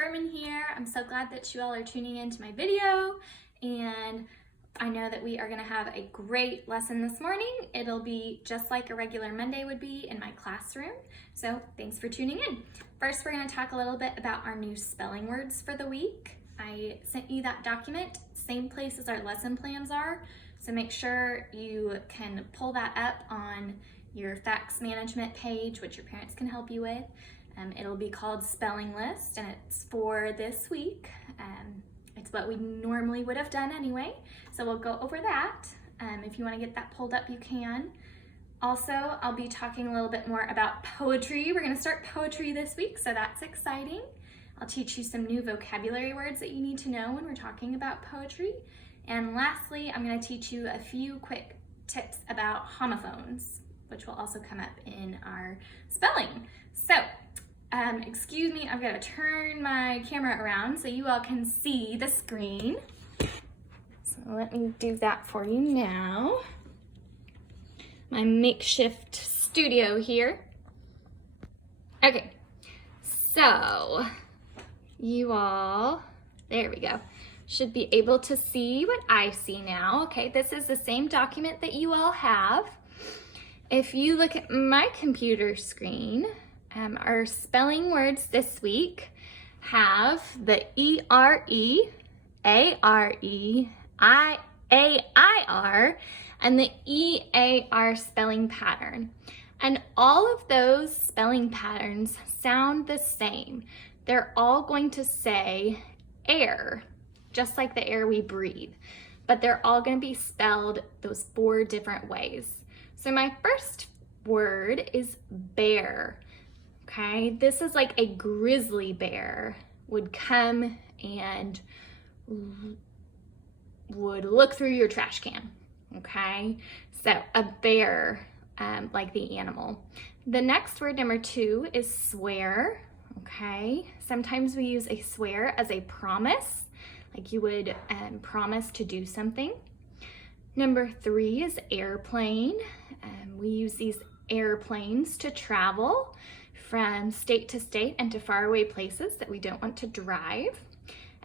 Furman here. I'm so glad that you all are tuning into my video, and I know that we are going to have a great lesson this morning. It'll be just like a regular Monday would be in my classroom, so thanks for tuning in. First, we're going to talk a little bit about our new spelling words for the week. I sent you that document, same place as our lesson plans are, so make sure you can pull that up on your facts management page, which your parents can help you with. It'll be called Spelling List, and it's for this week. It's what we normally would have done anyway, so we'll go over that. If you want to get that pulled up, you can. Also, I'll be talking a little bit more about poetry. We're going to start poetry this week, so that's exciting. I'll teach you some new vocabulary words that you need to know when we're talking about poetry. And lastly, I'm going to teach you a few quick tips about homophones, which will also come up in our spelling. So, excuse me, I've got to turn my camera around so you all can see the screen. So let me do that for you now. My makeshift studio here. Okay, so you all, there we go, should be able to see what I see now. Okay, this is the same document that you all have. If you look at my computer screen, our spelling words this week have the E-R-E, A-R-E, I-A-I-R, and the E-A-R spelling pattern. And all of those spelling patterns sound the same. They're all going to say air, just like the air we breathe, but they're all going to be spelled those 4 different ways. So my first word is bear. Okay, this is like a grizzly bear would come and would look through your trash can. Okay, so a bear, like the animal. The next word, number 2, is swear. Okay, sometimes we use a swear as a promise, like you would promise to do something. Number 3 is airplane. We use these airplanes to travel from state to state and to faraway places that we don't want to drive.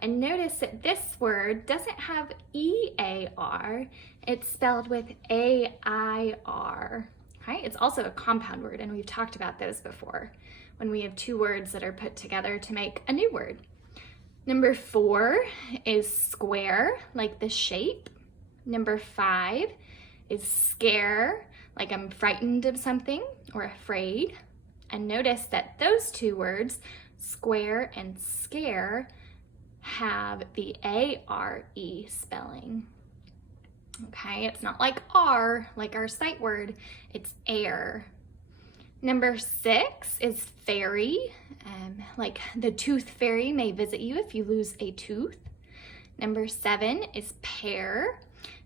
And notice that this word doesn't have E-A-R, it's spelled with A-I-R. Okay? It's also a compound word, and we've talked about those before, when we have 2 words that are put together to make a new word. Number 4 is square, like the shape. Number 5 is scare, like I'm frightened of something or afraid. And notice that those 2 words, square and scare, have the A-R-E spelling. Okay, it's not like R, like our sight word, it's air. Number 6 is fairy, like the tooth fairy may visit you if you lose a tooth. Number 7 is pear.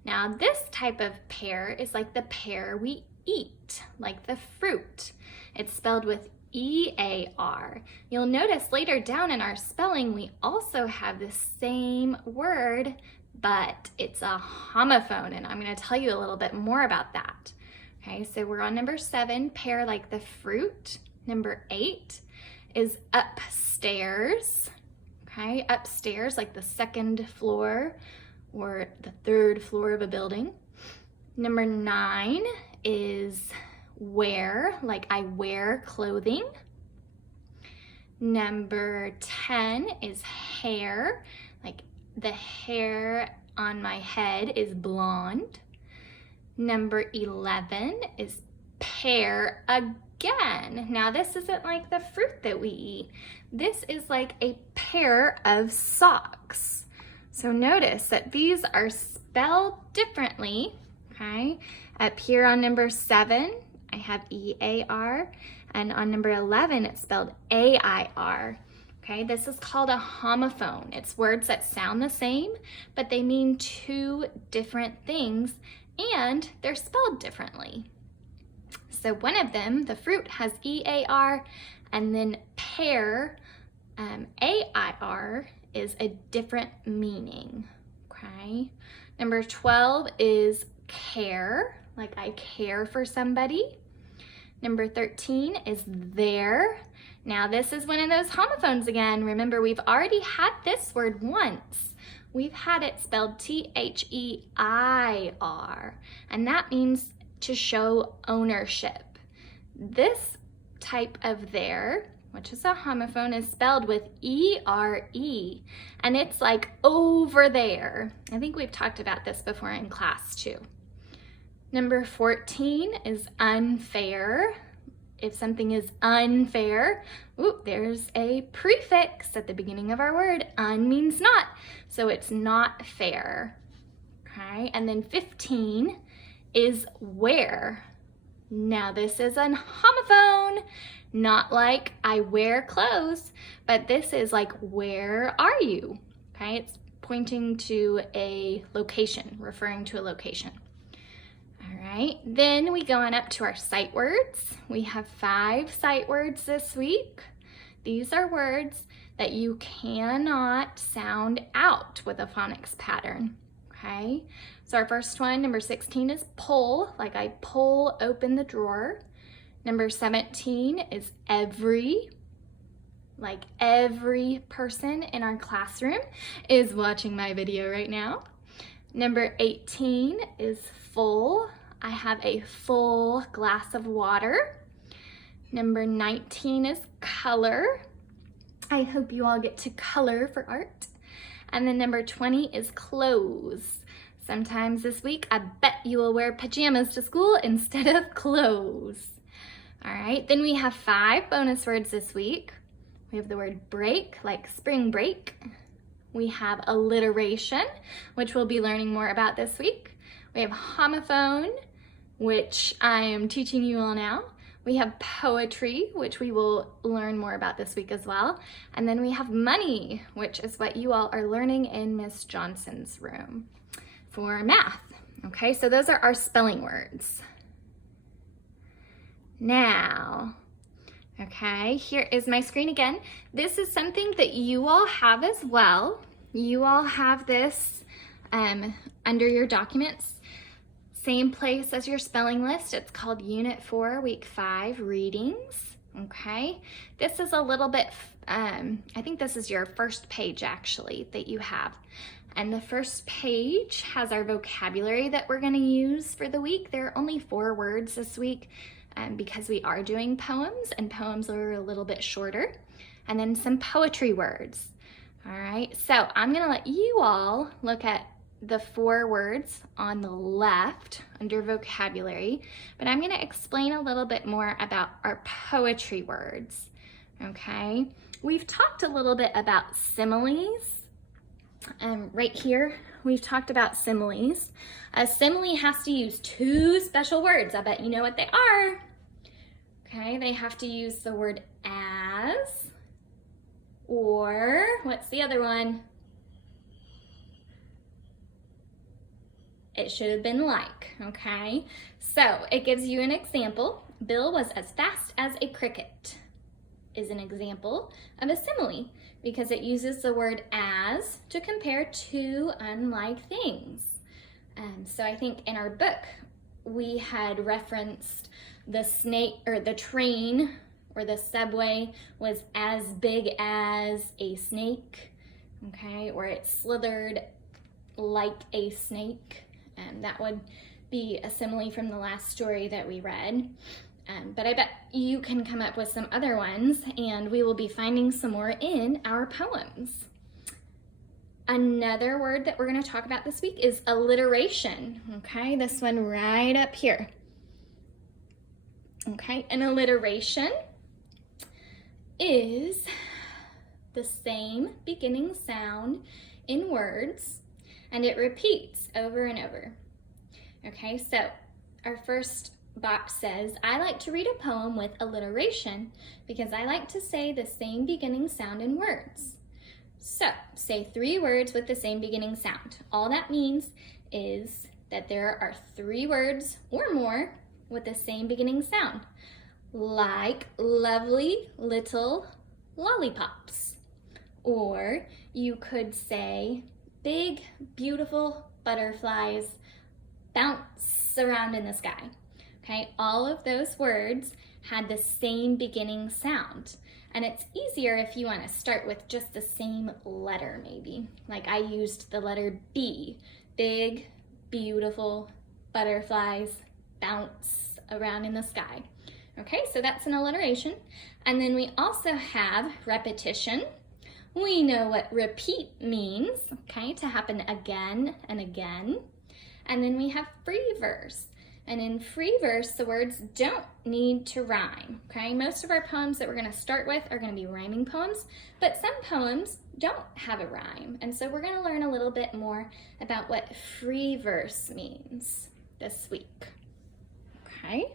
Now this type of pear is like the pear we eat, like the fruit. It's spelled with E-A-R. You'll notice later down in our spelling we also have the same word, but it's a homophone, and I'm going to tell you a little bit more about that. Okay, so we're on number 7, pear like the fruit. Number 8 is upstairs. Okay, upstairs like the 2nd floor or the 3rd floor of a building. Number 9 is wear, like I wear clothing. Number 10 is hair, like the hair on my head is blonde. Number 11 is pear again. Now this isn't like the fruit that we eat. This is like a pair of socks. So notice that these are spelled differently. Okay, up here on number 7, I have E-A-R, and on number 11, it's spelled A-I-R. Okay, this is called a homophone. It's words that sound the same, but they mean 2 different things, and they're spelled differently. So one of them, the fruit, has E-A-R, and then pear, A-I-R, is a different meaning. Okay, number 12 is care, like I care for somebody. Number 13 is there. Now this is one of those homophones again. Remember, we've already had this word once. We've had it spelled T-H-E-I-R, and that means to show ownership. This type of there, which is a homophone, is spelled with E-R-E, and it's like over there. I think we've talked about this before in class too. Number 14 is unfair. If something is unfair, there's a prefix at the beginning of our word. Un means not, so it's not fair. Okay, and then 15 is where. Now this is a homophone, not like I wear clothes, but this is like, where are you? Okay, it's pointing to a location, referring to a location. All right, then we go on up to our sight words. We have 5 sight words this week. These are words that you cannot sound out with a phonics pattern, okay? So our first one, number 16, is pull, like I pull open the drawer. Number 17 is every, like every person in our classroom is watching my video right now. Number 18 is full. I have a full glass of water. Number 19 is color. I hope you all get to color for art. And then number 20 is clothes. Sometimes this week, I bet you will wear pajamas to school instead of clothes. All right, then we have 5 bonus words this week. We have the word break, like spring break. We have alliteration, which we'll be learning more about this week. We have homophone, which I am teaching you all now. We have poetry, which we will learn more about this week as well. And then we have money, which is what you all are learning in Miss Johnson's room for math. Okay, so those are our spelling words. Now, okay, here is my screen again. This is something that you all have as well. You all have this under your documents. Same place as your spelling list. It's called Unit 4, Week 5, Readings, okay? This is a little bit, I think this is your first page actually that you have. And the first page has our vocabulary that we're gonna use for the week. There are only 4 words this week because we are doing poems, and poems are a little bit shorter. And then some poetry words, all right? So I'm gonna let you all look at the 4 words on the left under vocabulary, but I'm going to explain a little bit more about our poetry words, okay? We've talked a little bit about similes. Right here, we've talked about similes. A simile has to use 2 special words. I bet you know what they are. Okay, they have to use the word as, or what's the other one? It should have been like, okay? So it gives you an example. Bill was as fast as a cricket is an example of a simile because it uses the word as to compare 2 unlike things. So I think in our book, we had referenced the snake or the train or the subway was as big as a snake, okay? Or it slithered like a snake. That would be a simile from the last story that we read. But I bet you can come up with some other ones, and we will be finding some more in our poems. Another word that we're going to talk about this week is alliteration, okay? This one right up here. Okay, an alliteration is the same beginning sound in words, and it repeats over and over. Okay, so our first box says, I like to read a poem with alliteration because I like to say the same beginning sound in words. So, say 3 words with the same beginning sound. All that means is that there are 3 words or more with the same beginning sound, like lovely little lollipops. Or you could say big, beautiful butterflies bounce around in the sky. Okay, all of those words had the same beginning sound. And it's easier if you want to start with just the same letter maybe. Like I used the letter B, big, beautiful, butterflies bounce around in the sky. Okay, so that's an alliteration. And then we also have repetition. We know what repeat means, okay, to happen again and again. And then we have free verse. And in free verse, the words don't need to rhyme, okay? Most of our poems that we're gonna start with are gonna be rhyming poems, but some poems don't have a rhyme. And so we're gonna learn a little bit more about what free verse means this week, okay?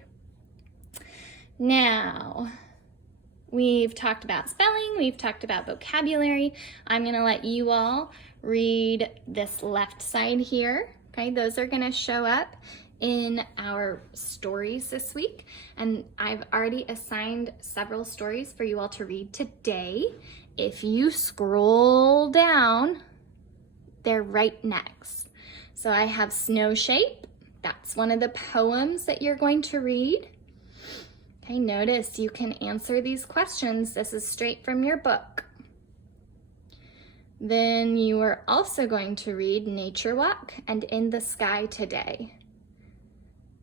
Now, we've talked about spelling, we've talked about vocabulary. I'm gonna let you all read this left side here, okay? Those are gonna show up in our stories this week, and I've already assigned several stories for you all to read today. If you scroll down, they're right next. So I have Snow Shape. That's one of the poems that you're going to read. Okay, notice you can answer these questions. This is straight from your book. Then you are also going to read Nature Walk and In the Sky Today.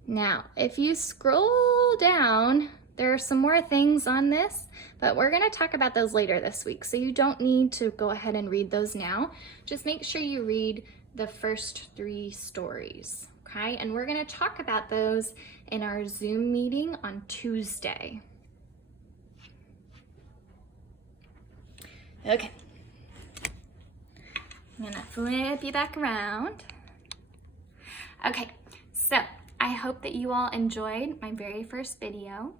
Now, if you scroll down, there are some more things on this, but we're going to talk about those later this week, so you don't need to go ahead and read those now. Just make sure you read the first 3 stories, okay? And we're going to talk about those in our Zoom meeting on Tuesday. Okay. I'm going to flip you back around. Okay, so I hope that you all enjoyed my very first video.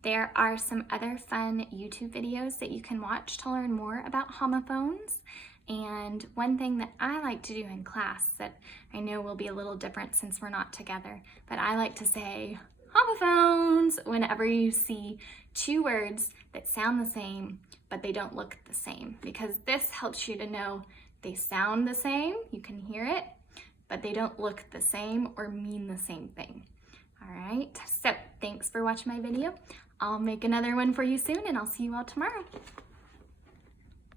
There are some other fun YouTube videos that you can watch to learn more about homophones. And one thing that I like to do in class that I know will be a little different since we're not together, but I like to say homophones whenever you see 2 words that sound the same, but they don't look the same, because this helps you to know they sound the same, you can hear it, but they don't look the same or mean the same thing. All right, so thanks for watching my video. I'll make another one for you soon, and I'll see you all tomorrow.